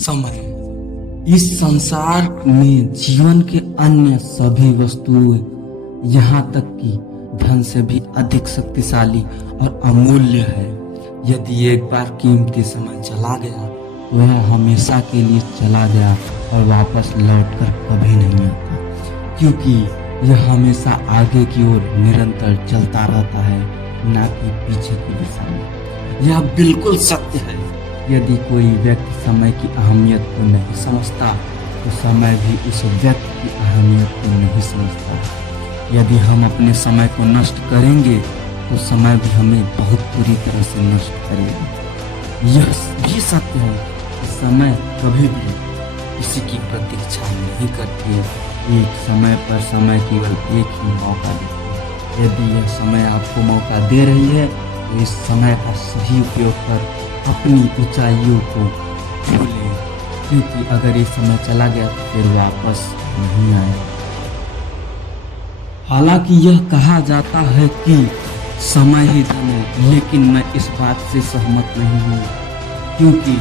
समय इस संसार में जीवन के अन्य सभी वस्तुएं यहाँ तक कि धन से भी अधिक शक्तिशाली और अमूल्य है। यदि एक बार कीमती समय चला गया तो वह हमेशा के लिए चला गया और वापस लौटकर कभी नहीं आता, क्योंकि यह हमेशा आगे की ओर निरंतर चलता रहता है, ना कि पीछे की दिशा में। यह बिल्कुल सत्य है। यदि कोई व्यक्ति समय की अहमियत को नहीं समझता तो समय भी उस व्यक्ति की अहमियत को नहीं समझता। यदि हम अपने समय को नष्ट करेंगे तो समय भी हमें बहुत बुरी तरह से नष्ट करेगा। यह भी सत्य है कि समय कभी भी किसी की प्रतीक्षा नहीं करती है। एक समय पर समय केवल एक ही मौका देती है। यदि यह समय आपको मौका दे रही है तो इस समय का सही उपयोग कर अपनी ऊंचाइयों को छू लें, क्योंकि अगर ये समय चला गया तो फिर वापस नहीं आएगा। हालांकि यह कहा जाता है कि समय ही धन है, लेकिन मैं इस बात से सहमत नहीं हूँ, क्योंकि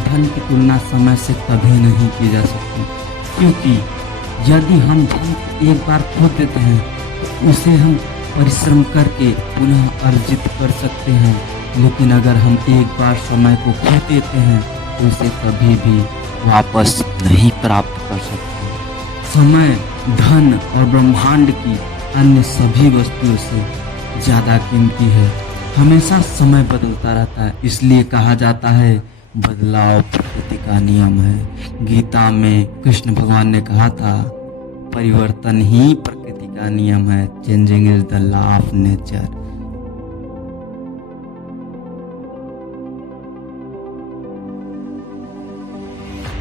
धन की तुलना समय से कभी नहीं की जा सकती। क्योंकि यदि हम धन को एक बार खो देते हैं तो उसे हम परिश्रम करके पुनः अर्जित कर सकते हैं, लेकिन अगर हम एक बार समय को खो देते हैं तो उसे कभी भी वापस नहीं प्राप्त कर सकते। समय धन और ब्रह्मांड की अन्य सभी वस्तुओं से ज्यादा कीमती है। हमेशा समय बदलता रहता है, इसलिए कहा जाता है बदलाव प्रकृति का नियम है। गीता में कृष्ण भगवान ने कहा था परिवर्तन ही प्रकृति का नियम है। Changing is the law of nature.